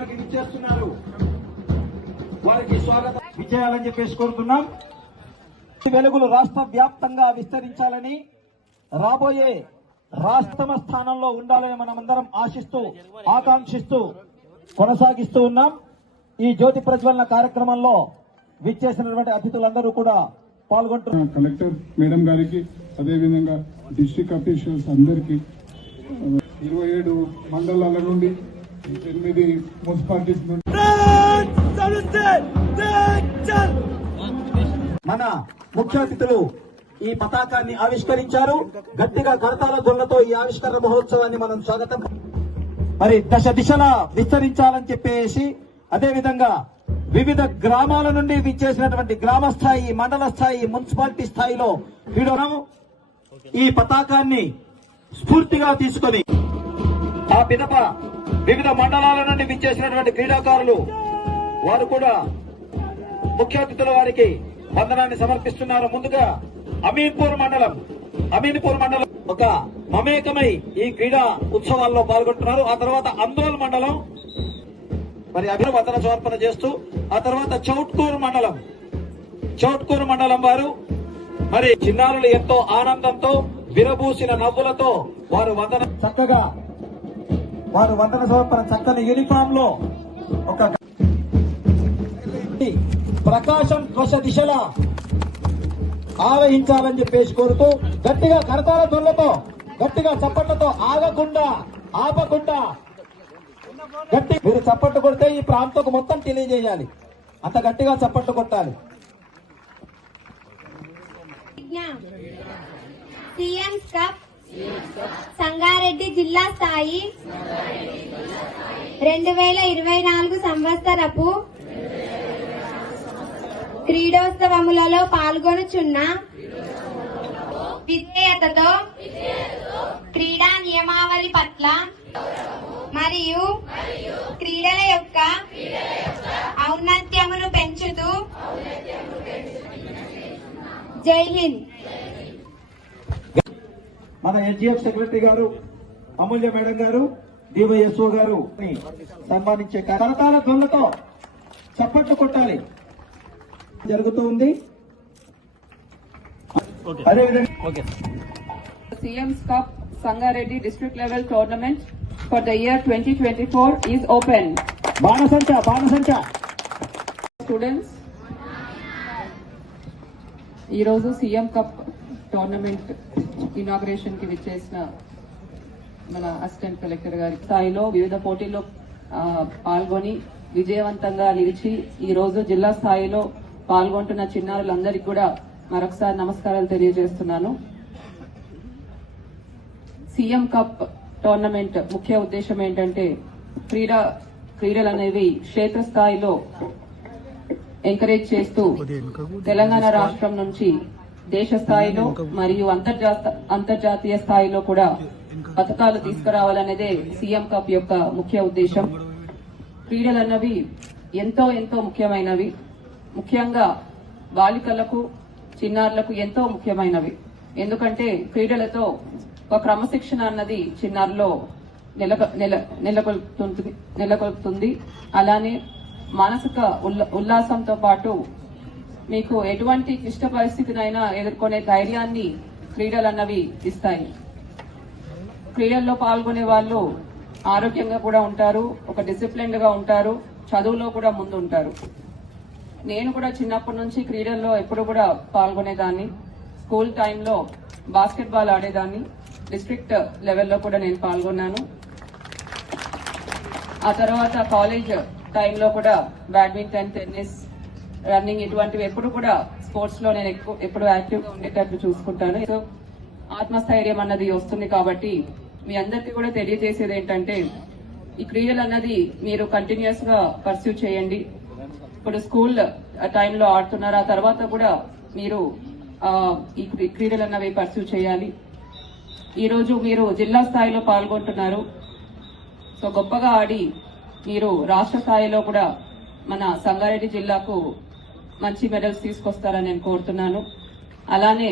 కార్యక్రమానికి విచ్చేస్తున్నారు. వారికి స్వాగతం విజయాలని చెప్పేసి కోరుతున్నాం. వెలుగులు రాష్ట్ర వ్యాప్తంగా విస్తరించాలని, రాబోయే రాష్ట్ర స్థానంలో ఉండాలని మనమందరం ఆశిస్తూ ఆకాంక్షిస్తూ కొనసాగిస్తూ ఉన్నాం. ఈ జ్యోతి ప్రజ్వలన కార్యక్రమంలో విచ్చేసినటువంటి అతిథులందరూ కూడా పాల్గొంటున్నారు. కలెక్టర్ మేడం గారికి, అదేవిధంగా డిస్ట్రిక్ట్ అఫీషియల్స్ అందరికీ, 27 మండలాల నుండి 8 మున్సిపాలిటీస్ నుండి మన ముఖ్య అతిథులు ఈ పతాకాన్ని ఆవిష్కరించారు. గట్టిగా కరతాళ ధ్వనులతో ఈ ఆవిష్కరణ మహోత్సవాన్ని మనం స్వాగతం. మరి దశ దిశలా విస్తరించాలని చెప్పేసి, అదేవిధంగా వివిధ గ్రామాల నుండి విచ్చేసినటువంటి గ్రామ స్థాయి, మండల స్థాయి, మున్సిపాలిటీ స్థాయిలో ఈ పతాకాన్ని స్ఫూర్తిగా తీసుకొని ఆ పిదప వివిధ మండలాల నుండి విచ్చేసినటువంటి క్రీడాకారులు వారు కూడా ముఖ్య అతిథుల వారికి వందనాన్ని సమర్పిస్తున్నారు. ముందుగా అమీన్పూర్ మండలం ఒక మమేకమై ఈ క్రీడా ఉత్సవాల్లో పాల్గొంటున్నారు. ఆ తర్వాత అందోల్ మండలం మరి వందన సమర్పణ చేస్తూ, ఆ తర్వాత చౌట్కూరు మండలం వారు మరి చిన్నారులు ఎంతో ఆనందంతో విరబూసిన నవ్వులతో వారు వందన సమర్పణ చక్కని యూనిఫామ్ లో ఒక ప్రకాశం దశ దిశలా ఆవహించాలని చెప్పేసి కోరుతూ, గట్టిగా కరతాళ ధ్వనులతో, గట్టిగా చప్పట్లతో ఆపకుండా గట్టి మీరు చప్పట్టు కొడితే ఈ ప్రాంతం మొత్తం తెలియజేయాలి. అంత గట్టిగా చప్పట్టు కొట్టాలి. సీఎం కప్ సంగారెడ్డి జిల్లా స్థాయి 2024 సంవత్సరపు క్రీడోత్సవములలో పాల్గొనుచున్న విధేయతతో క్రీడా నియమావళి పట్ల మరియు క్రీడల యొక్క ఔన్నత్యమును పెంచుతూ జై హింద్. మన ఎన్జిఎఫ్ సెక్రటరీ గారు అమూల్య మేడం గారు, డివైఎస్ఓ గారు సన్మానించే కరతాళ ధ్వనులతో చప్పట్లు కొట్టాలి జరుగుతూ ఉంది. అదేవిధంగా CM's Cup Sangareddy district level tournament for the year 2024 is open. బాణసంచ Students, ఈ రోజు సీఎం కప్ టోర్నమెంట్ ఇనాగ్రేషన్ కి విచ్చేసిన మన అసిస్టెంట్ కలెక్టర్ గారి స్థాయిలో వివిధ పోటీల్లో పాల్గొని విజయవంతంగా నిలిచి ఈ రోజు జిల్లా స్థాయిలో పాల్గొంటున్న చిన్నారులందరికీ కూడా మరొకసారి నమస్కారాలు తెలియజేస్తున్నాను. సీఎం కప్ టోర్నమెంట్ ముఖ్య ఉద్దేశం ఏంటంటే క్రీడలు అనేవి క్షేత్రస్థాయిలో ఎంకరేజ్ చేస్తూ తెలంగాణ రాష్ట్రం నుంచి దేశ స్థాయిలో మరియు అంతర్జాతీయ స్థాయిలో కూడా పథకాలు తీసుకురావాలనేదే సీఎం కప్ యొక్క ముఖ్య ఉద్దేశం. క్రీడలు అన్నవి ఎంతో ముఖ్యమైనవి. ముఖ్యంగా బాలికలకు, చిన్నారులకు ఎంతో ముఖ్యమైనవి. ఎందుకంటే క్రీడలతో ఒక క్రమశిక్షణ అన్నది చిన్నారులో నెలకొల్పుతుంది. అలానే మానసిక ఉల్లాసంతో పాటు మీకు ఎటువంటి క్లిష్ట పరిస్థితినైనా ఎదుర్కొనే ధైర్యాన్ని క్రీడలు అన్నవి ఇస్తాయి. క్రీడల్లో పాల్గొనే వాళ్ళు ఆరోగ్యంగా కూడా ఉంటారు, ఒక డిసిప్లిన్డ్ గా ఉంటారు, చదువులో కూడా ముందు ఉంటారు. నేను కూడా చిన్నప్పటి నుంచి క్రీడల్లో ఎప్పుడు కూడా పాల్గొనేదాన్ని. స్కూల్ టైంలో బాస్కెట్బాల్ ఆడేదాన్ని, డిస్ట్రిక్ట్ లెవెల్లో కూడా నేను పాల్గొన్నాను. ఆ తర్వాత కాలేజ్ టైంలో కూడా బ్యాడ్మింటన్, టెన్నిస్, రన్నింగ్ ఇటువంటివి ఎప్పుడు కూడా స్పోర్ట్స్ లో నేను ఎప్పుడు యాక్టివ్ గా ఉండేటట్లు చూసుకుంటాను. సో ఆత్మస్థైర్యం అన్నది వస్తుంది. కాబట్టి మీ అందరికీ కూడా తెలియజేసేది ఏంటంటే ఈ క్రీడలు అన్నది మీరు కంటిన్యూస్ గా పర్స్యూ చేయండి. ఇప్పుడు స్కూల్ టైంలో ఆడుతున్నారు, ఆ తర్వాత కూడా మీరు ఈ క్రీడలు అన్నవి పర్స్యూ చేయాలి. ఈ రోజు మీరు జిల్లా స్థాయిలో పాల్గొంటున్నారు. సో గొప్పగా ఆడి మీరు రాష్ట్ర స్థాయిలో కూడా మన సంగారెడ్డి జిల్లాకు మంచి మెడల్స్ తీసుకొస్తారని నేను కోరుతున్నాను. అలానే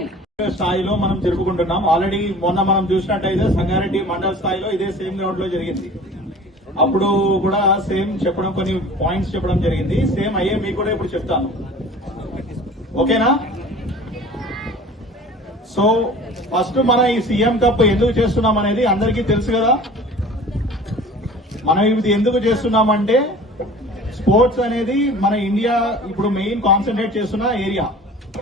స్థాయిలో మనం జరుపుకుంటున్నాం. ఆల్రెడీ మొన్న మనం చూసినట్టయితే సంగారెడ్డి మండల స్థాయిలో ఇదే సేమ్ గ్రౌండ్ లో జరిగింది. అప్పుడు కూడా సేమ్ చెప్పడం, కొన్ని పాయింట్స్ చెప్పడం జరిగింది. సేమ్ అయ్యే మీకు కూడా ఇప్పుడు చెప్తాను. ఓకేనా? సో ఫస్ట్ మన ఈ సీఎం కప్ ఎందుకు చేస్తున్నాం అనేది అందరికీ తెలుసు కదా. మనం ఇది ఎందుకు చేస్తున్నామంటే స్పోర్ట్స్ అనేది మన ఇండియా ఇప్పుడు మెయిన్ కాన్సన్ట్రేట్ చేస్తున్న area.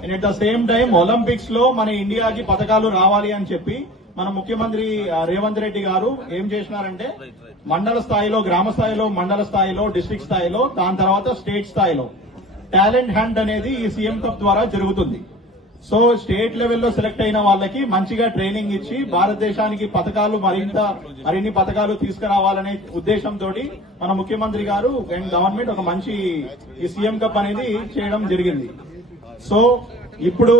And at the same time Olympics లో మన ఇండియాకి పథకాలు రావాలి అని చెప్పి మన ముఖ్యమంత్రి రేవంత్ రెడ్డి గారు ఏం చేసినారంటే మండల స్థాయిలో, గ్రామ స్థాయిలో, మండల స్థాయిలో, డిస్ట్రిక్ట్ స్థాయిలో, దాని తర్వాత స్టేట్ స్థాయిలో టాలెంట్ హంట్ అనేది ఈ సీఎం కప్ ద్వారా జరుగుతుంది. సో స్టేట్ లెవెల్లో సెలెక్ట్ అయిన వాళ్ళకి మంచిగా ట్రైనింగ్ ఇచ్చి భారతదేశానికి పథకాలు మరిన్ని పథకాలు తీసుకురావాలనే ఉద్దేశంతో మన ముఖ్యమంత్రి గారు అండ్ గవర్నమెంట్ ఒక మంచి ఈ సీఎం కప్ అనేది చేయడం జరిగింది. సో ఇప్పుడు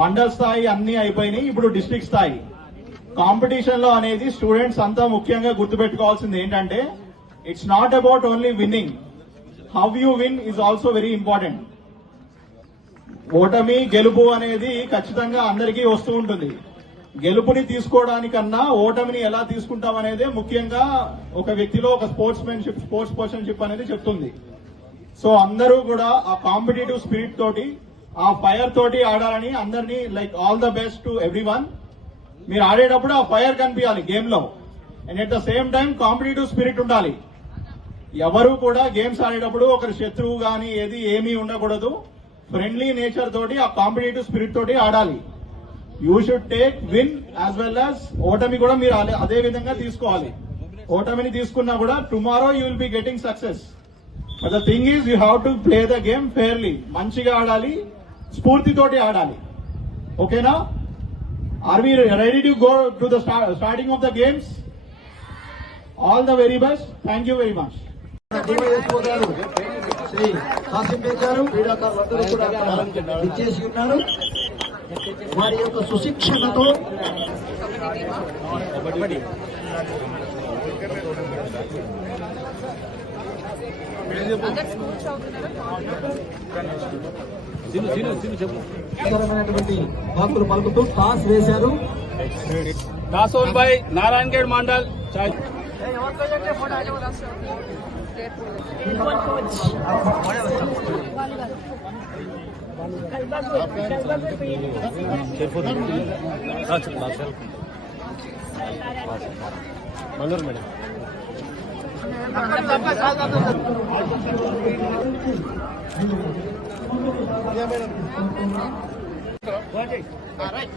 మండల స్థాయి అన్ని అయిపోయినాయి. ఇప్పుడు డిస్ట్రిక్ట్ స్థాయి కాంపిటీషన్ లో అనేది స్టూడెంట్స్ అంతా ముఖ్యంగా గుర్తుపెట్టుకోవాల్సింది ఏంటంటే it's not about only winnowing, how you win is also very important. ఓటమి గెలుపు అనేది ఖచ్చితంగా అందరికీ వస్తూ ఉంటుంది. గెలుపుని తీసుకోవడానికన్నా ఓటమిని ఎలా తీసుకుంటాం అనేదే ముఖ్యంగా ఒక వ్యక్తిలో ఒక స్పోర్ట్స్ పర్సన్షిప్ అనేది చెప్తుంది. సో అందరూ కూడా ఆ కాంపిటేటివ్ స్పిరిట్ తోటి, ఆ ఫైర్ తోటి ఆడాలని అందరినీ like all the best to everyone. మీరు ఆడేటప్పుడు ఆ ఫైర్ కనిపించాలి గేమ్ లో. And at the same time competitive spirit ఉండాలి. ఎవరు కూడా గేమ్స్ ఆడేటప్పుడు ఒకరి శత్రువు గాని ఏమీ ఉండకూడదు. ఫ్రెండ్లీ నేచర్ తోటి, ఆ కాంపిటేటివ్ స్పిరిట్ తోటి ఆడాలి. You should take win as well as ఓటమి కూడా మీరు అదే విధంగా తీసుకోవాలి. ఓటమిని తీసుకున్నా కూడా tomorrow you will be getting success. But the thing is you have to play the game fairly. మంచిగా ఆడాలి, స్ఫూర్తితోటి ఆడాలి. ఓకేనా? Are we ready to go to the starting of the games? All the very best. Thank you very much. Shri Kasim Baig గారు క్రీడాకారులందరూ కూడా ఇచ్చేసి ఉన్నారు. వారి యొక్క సుశిక్షణతో వాకులు పలుకుతూ టాస్ వేశారు. Toss own by Narayangarh mandal. Mandur madam. Right.